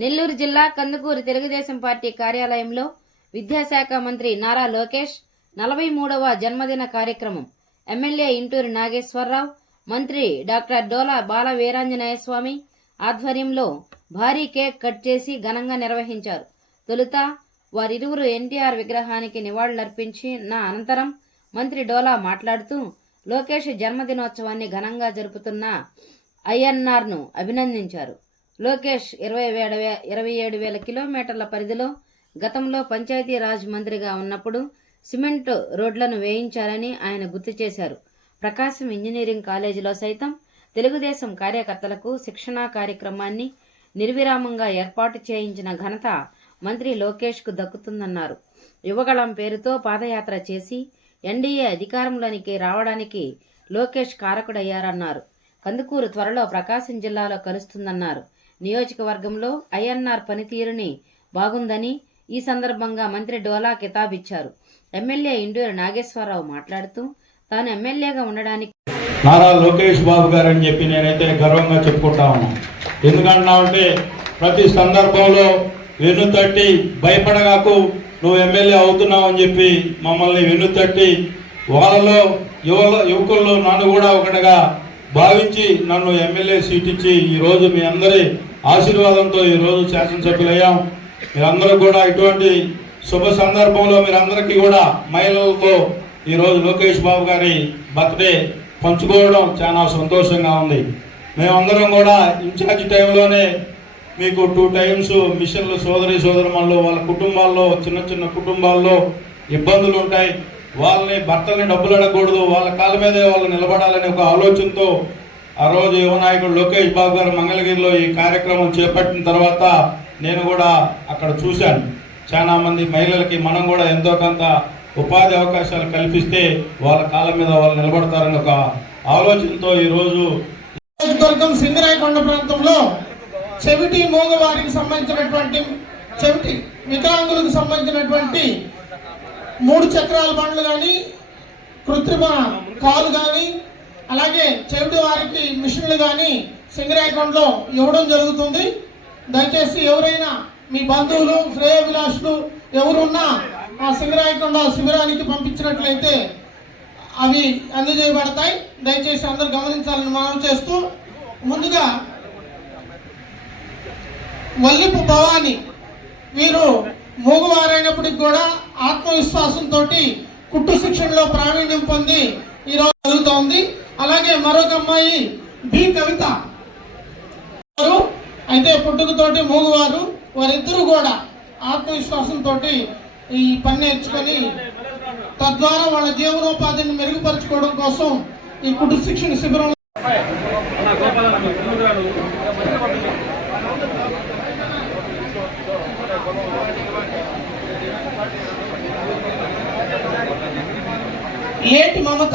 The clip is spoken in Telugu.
నెల్లూరు జిల్లా కందుకూరు తెలుగుదేశం పార్టీ కార్యాలయంలో విద్యాశాఖ మంత్రి నారా లోకేష్ నలభై మూడవ జన్మదిన కార్యక్రమం. ఎమ్మెల్యే ఇంటూరి నాగేశ్వరరావు మంత్రి డాక్టర్ డోలా బాల వీరాంజనేయ స్వామి ఆధ్వర్యంలో భారీ కేక్ కట్ చేసి ఘనంగా నిర్వహించారు. తొలుత వారిరువురు ఎన్టీఆర్ విగ్రహానికి నివాళులర్పించిన అనంతరం మంత్రి డోలా మాట్లాడుతూ లోకేష్ జన్మదినోత్సవాన్ని ఘనంగా జరుపుతున్న ఐఎన్ఆర్ను అభినందించారు. లోకేష్ ఇరవై వేల ఇరవై ఏడు వేల కిలోమీటర్ల పరిధిలో గతంలో పంచాయతీరాజ్ మంత్రిగా ఉన్నప్పుడు సిమెంట్ రోడ్లను వేయించారని ఆయన గుర్తు చేశారు. ప్రకాశం ఇంజనీరింగ్ కాలేజీలో సైతం తెలుగుదేశం కార్యకర్తలకు శిక్షణా కార్యక్రమాన్ని నిర్విరామంగా ఏర్పాటు చేయించిన ఘనత మంత్రి లోకేష్కు దక్కుతుందన్నారు. యువగళం పేరుతో పాదయాత్ర చేసి ఎన్డీఏ అధికారంలోనికి రావడానికి లోకేష్ కారకుడయ్యారన్నారు. కందుకూరు త్వరలో ప్రకాశం జిల్లాలో కలుస్తుందన్నారు. నియోజకవర్గంలో ఐఎన్ఆర్ పనితీరుని బాగుందని ఈ సందర్భంగా మంత్రి డోలా కితాబిచ్చారు. ఎమ్మెల్యే ఇండూరి నాగేశ్వరరావు మాట్లాడుతూ తాను ఎమ్మెల్యేగా ఉండడానికి నారా లోకేష్ బాబు గారు అని చెప్పి నేనైతే గర్వంగా చెప్పుకుంటా ఉన్నాను. ఎందుకంటున్నామంటే ప్రతి సందర్భంలో వెన్నుతట్టి భయపడగాకు నువ్వు ఎమ్మెల్యే అవుతున్నావు అని చెప్పి మమ్మల్ని వెన్నుతట్టి వాళ్ళలో యువ యువకుల్లో నన్ను కూడా ఒకటిగా భావించి నన్ను ఎమ్మెల్యే సీట్ ఇచ్చి ఈరోజు మీ అందరి ఆశీర్వాదంతో ఈరోజు శాసనసభ్యులయ్యాం. మీరందరూ కూడా ఇటువంటి శుభ సందర్భంలో మీరందరికీ కూడా మహిళలతో ఈరోజు లోకేష్ బాబు గారి బర్త్డే పంచుకోవడం చాలా సంతోషంగా ఉంది. మేమందరం కూడా ఇన్ఛార్జ్ టైంలోనే మీకు టూ టైమ్స్ మిషన్లు సోదరి సోదరుమల్లో వాళ్ళ కుటుంబాల్లో చిన్న చిన్న కుటుంబాల్లో ఇబ్బందులు ఉంటాయి. వాళ్ళని భర్తల్ని డబ్బులు అడగకూడదు. వాళ్ళ కాళ్ళ మీదే వాళ్ళు నిలబడాలనే ఒక ఆలోచనతో ఆ రోజు యువనాయకుడు లోకేష్ బాబు గారు మంగళగిరిలో ఈ కార్యక్రమం చేపట్టిన తర్వాత నేను కూడా అక్కడ చూశాను. చాలా మంది మహిళలకి మనం కూడా ఎంతో కొంత ఉపాధి అవకాశాలు కల్పిస్తే వాళ్ళ కాళ్ళ మీద వాళ్ళు నిలబడతారని ఒక ఆలోచనతో ఈరోజు నియోజకవర్గం సింగరాయకొండ ప్రాంతంలో చెవిటి మూగవారికి సంబంధించినటువంటి చెవిటి వికలాంగులకు సంబంధించినటువంటి మూడు చక్రాల బండ్లు కానీ కృత్రిమ కాలు కానీ అలాగే చెవిటి వారికి మిషన్లు కానీ సింగరాయకొండలో ఇవ్వడం జరుగుతుంది. దయచేసి ఎవరైనా మీ బంధువులు శ్రేయోభిలాషులు ఎవరున్నా ఆ సింగరాయకొండ శిబిరానికి పంపించినట్లయితే అవి అందజేయబడతాయి. దయచేసి అందరు గమనించాలని మనం చేస్తూ ముందుగా వల్లిపు భవాని వీరు మూగవారైనప్పటికి కూడా ఆత్మవిశ్వాసంతో కుట్టు శిక్షణలో ప్రావీణ్యం పొంది ఈరోజు జరుగుతోంది. అలాగే మరొక అమ్మాయి బి కవిత. అయితే పుట్టుకతోటి మూగువారు వారిద్దరూ కూడా ఆత్మవిశ్వాసంతో ఈ పని నేర్చుకొని తద్వారా వాళ్ళ జీవనోపాధిని మెరుగుపరచుకోవడం కోసం ఈ కుటుంబ శిక్షణ శిబిరం ఏటి మమత?